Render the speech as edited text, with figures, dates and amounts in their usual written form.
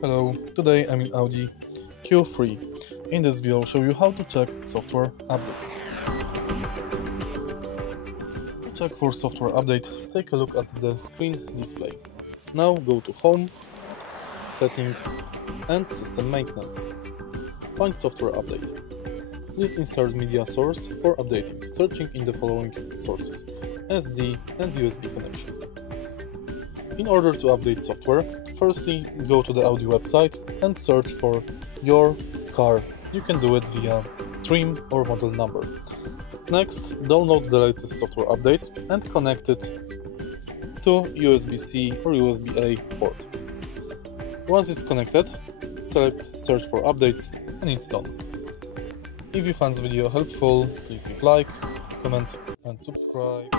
Hello, today I'm in Audi Q3. In this video I'll show you how to check software update. To check for software update, take a look at the screen display. Now go to Home, Settings and System Maintenance. Find software update. Please insert media source for updating, searching in the following sources: SD and USB connection. In order to update software, firstly go to the Audi website and search for your car. You can do it via trim or model number. Next, download the latest software update and connect it to USB-C or USB-A port. Once it's connected, select Search for Updates and it's done. If you found this video helpful, please leave like, comment and subscribe.